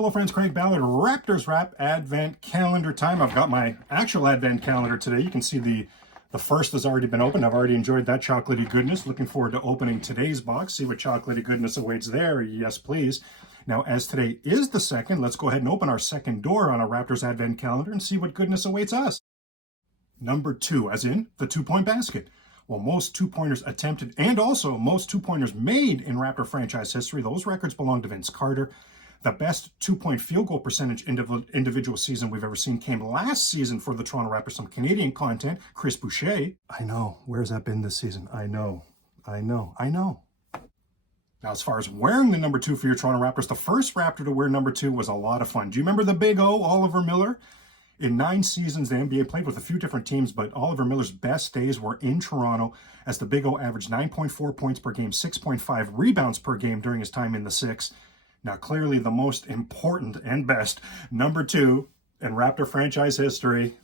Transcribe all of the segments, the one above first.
Hello friends, Craig Ballard, Raptors Wrap Advent Calendar time. I've got my actual Advent Calendar today. You can see the first has already been opened. I've already enjoyed that chocolatey goodness. Looking forward to opening today's box. See what chocolatey goodness awaits there. Yes, please. Now, as today is the second, let's go ahead and open our second door on a Raptors Advent Calendar and see what goodness awaits us. Number 2, as in the two-point basket. Well, most two-pointers attempted and also most two-pointers made in Raptor franchise history, those records belong to Vince Carter. The best two-point field goal percentage individual season we've ever seen came last season for the Toronto Raptors. Some Canadian content, Chris Boucher. I know. Where's that been this season? I know. Now, as far as wearing the number 2 for your Toronto Raptors, the first Raptor to wear number 2 was a lot of fun. Do you remember the Big O, Oliver Miller? In 9 seasons, the NBA played with a few different teams, but Oliver Miller's best days were in Toronto as the Big O averaged 9.4 points per game, 6.5 rebounds per game during his time in the Six. Now, clearly the most important and best number 2 in Raptor franchise history.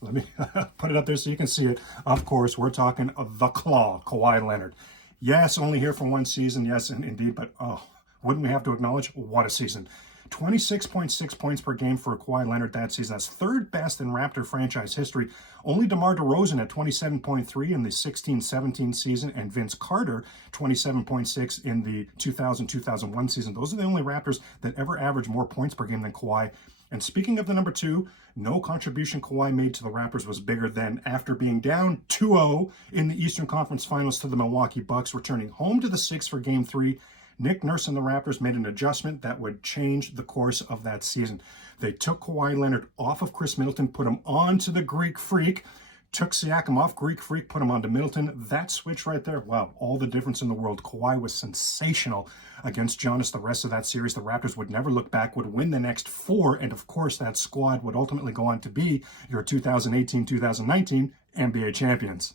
Let me put it up there so you can see it. Of course, we're talking the Claw, Kawhi Leonard. Yes, only here for 1 season. Yes, indeed, but wouldn't we have to acknowledge what a season? 26.6 points per game for Kawhi Leonard that season. That's third best in Raptor franchise history. Only DeMar DeRozan at 27.3 in the 16-17 season, and Vince Carter 27.6 in the 2000-2001 season. Those are the only Raptors that ever averaged more points per game than Kawhi. And speaking of the number 2, no contribution Kawhi made to the Raptors was bigger than after being down 2-0 in the Eastern Conference Finals to the Milwaukee Bucks, returning home to the Six for Game 3. Nick Nurse and the Raptors made an adjustment that would change the course of that season. They took Kawhi Leonard off of Chris Middleton, put him onto the Greek Freak, took Siakam off Greek Freak, put him onto Middleton. That switch right there, wow, all the difference in the world. Kawhi was sensational against Giannis the rest of that series. The Raptors would never look back, would win the next 4, and of course that squad would ultimately go on to be your 2018-2019 NBA champions.